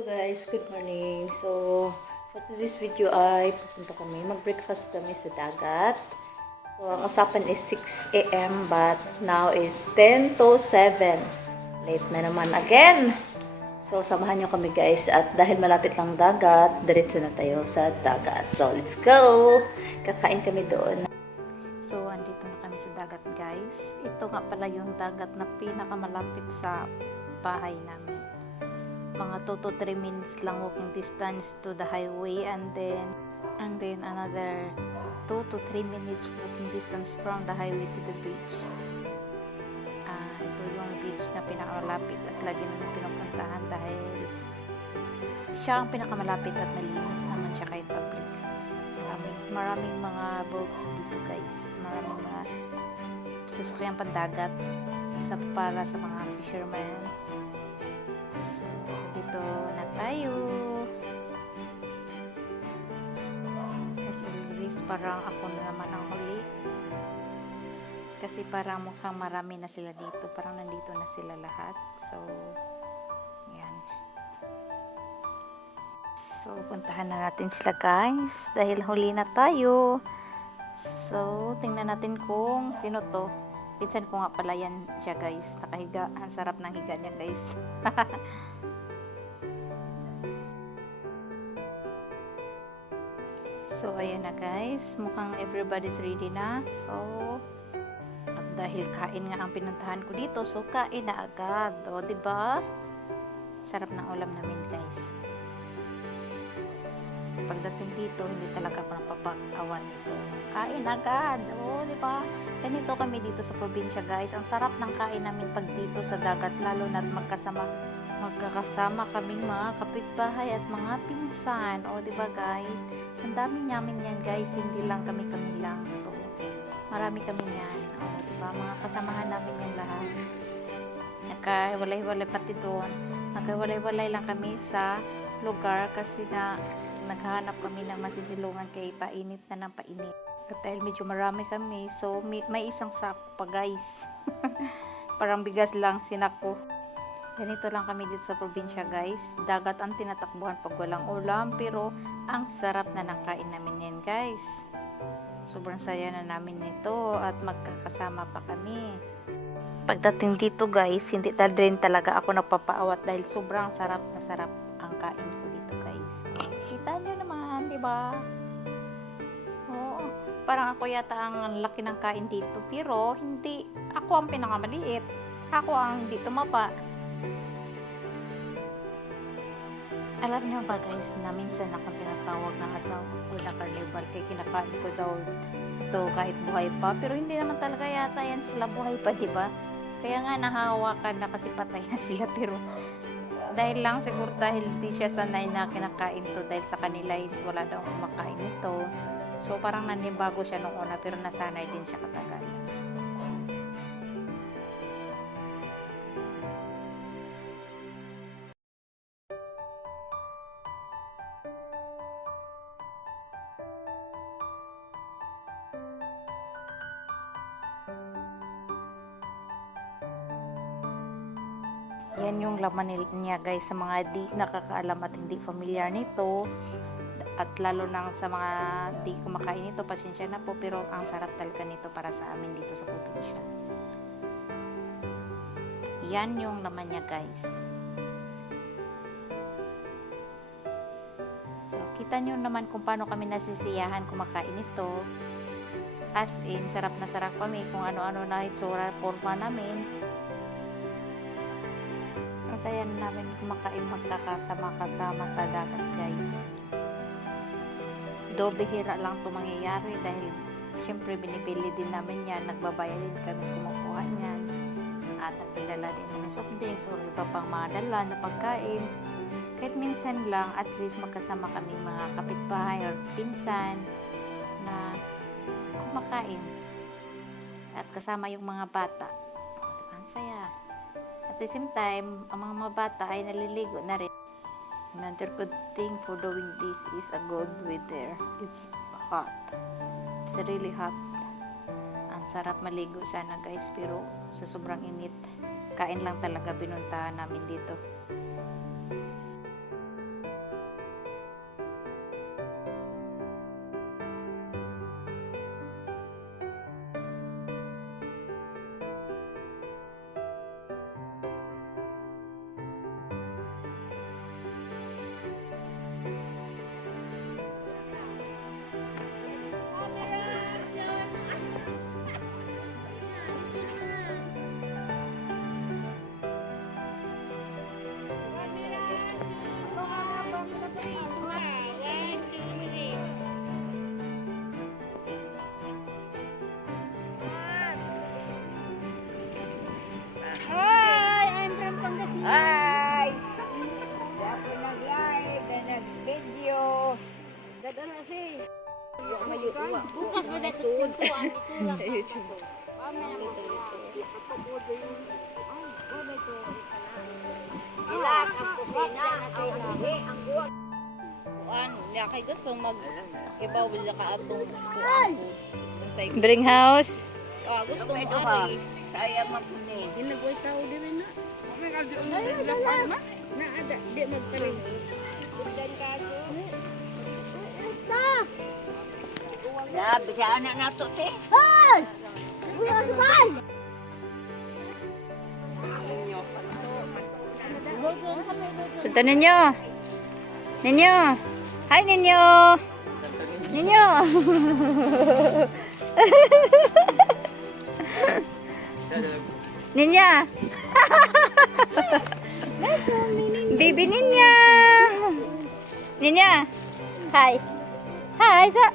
Hello guys, good morning. So, for today's video ay pupunta kami, mag-breakfast kami sa dagat. So, ang usapan is 6 a.m. but now is 10 to 7. Late na naman again. So, samahan nyo kami guys at dahil malapit lang dagat, diretso na tayo sa dagat. So, let's go! Kakain kami doon. So, andito na kami sa dagat guys. Ito nga pala yung dagat na pinakamalapit sa bahay namin. Mga 2 to 3 minutes lang walking distance to the highway and then another 2 to 3 minutes walking distance from the highway to the beach. Ito yung beach na pinakamalapit at lagi namin pinupuntahan dahil siya ang pinakamalapit at malinis naman siya kahit public. Maraming mga boats dito guys, maraming mga sasakyang pandagat para sa mga fishermen. Dito na tayo. As always, parang ako na naman ang huli. Kasi parang mukhang marami na sila dito. Parang nandito na sila lahat. So, yan. So, puntahan na natin sila guys. Dahil huli na tayo. So, tingnan natin kung sino to. Pinsan ko nga pala yan siya guys. Nakahiga. Ang sarap ng higa niya guys. So, ayan na guys. Mukhang everybody's ready na. So, at dahil kain nga ang pinuntahan ko dito, so kain na agad. O, diba? Sarap ng ulam namin guys. Pagdating dito, hindi talaga ako napapag-awan nito. Kain agad. O, diba? Ganito kami dito sa probinsya guys. Ang sarap ng kain namin pag dito sa dagat, lalo na magkakasama kaming mga kapitbahay at mga pinsan. O, diba guys? Ang dami namin yan guys, hindi lang kami lang. So, marami kami yan. O, diba? Mga kasamahan namin yan lahat. Nagkawalay-walay pati doon. Nagkawalay-walay lang kami sa lugar kasi naghahanap kami ng masisilungan kay painit na ng painit. At dahil medyo marami kami, so may isang sako pa guys. Parang bigas lang sinako. Ganito lang kami dito sa probinsya guys. Dagat ang tinatakbuhan pag walang ulam, pero ang sarap na nakain namin yan guys. Sobrang saya na namin nito at magkakasama pa kami. Pagdating dito guys, hindi rin talaga ako nagpapaawat dahil sobrang sarap na sarap ang kain ko dito guys. Kita nyo naman, diba? Oo, parang ako yata ang laki ng kain dito, pero hindi. Ako ang pinakamaliit. Ako ang hindi tumaba. Alam niyo ba guys, na minsan akong tinatawag ng asawa ko na carnival kay kinakain ko daw ito kahit buhay pa, pero hindi naman talaga yata yan sila buhay pa, diba? Kaya nga nahahawakan na kasi patay na sila, pero dahil lang siguro dahil di siya sanay na kinakain to, dahil sa kanila wala daw kumakain nito, so parang nanibago siya nung una, pero nasanay din siya katagal. Yan yung laman niya guys, sa mga di nakakaalam at hindi familiar nito, at lalo na sa mga di kumakain nito, pasensya na po, pero ang sarap talaga nito para sa amin dito sa probinsya. Yan yung laman niya guys. So, kita nyo naman kung paano kami nasisiyahan kumakain ito. As in, sarap na sarap kami kung ano-ano na itsura, forma namin. Saya namin kumakain magkakasama-kasama sa dagat guys. Do bihira lang ito mangyayari dahil syempre binibili din namin yan, nagbabayad din kami kumukuha niyan, at nagdadala din namin soft drinks o iba pang mga dala na pagkain. Kahit minsan lang, at least magkasama kami mga kapitbahay or pinsan na kumakain at kasama yung mga bata. Ang saya. At the same time, ang mga bata ay naliligo na rin. Another good thing for doing this is a good weather. It's hot. It's really hot. Ang sarap maligo sana guys, pero sa sobrang init, kain lang talaga pinuntahan namin dito. Sud. Ilan ang kusina na kay Lahi ang buwag. Kuan, ya kay gusto mag ibaw wala ka atong kuan ko. Sa Bring house. gusto mo Ito ha. ari. Sayang mapuni. Ginagoy tao din na. Na ada di magparing. Bukan kaso. Sabi sa anak na to, te. Sundan ninyo. Ninyo. Hi, Ninyo. Ninyo. Ninya. Baby Ninya. Ninya. Hi. Hi, sa.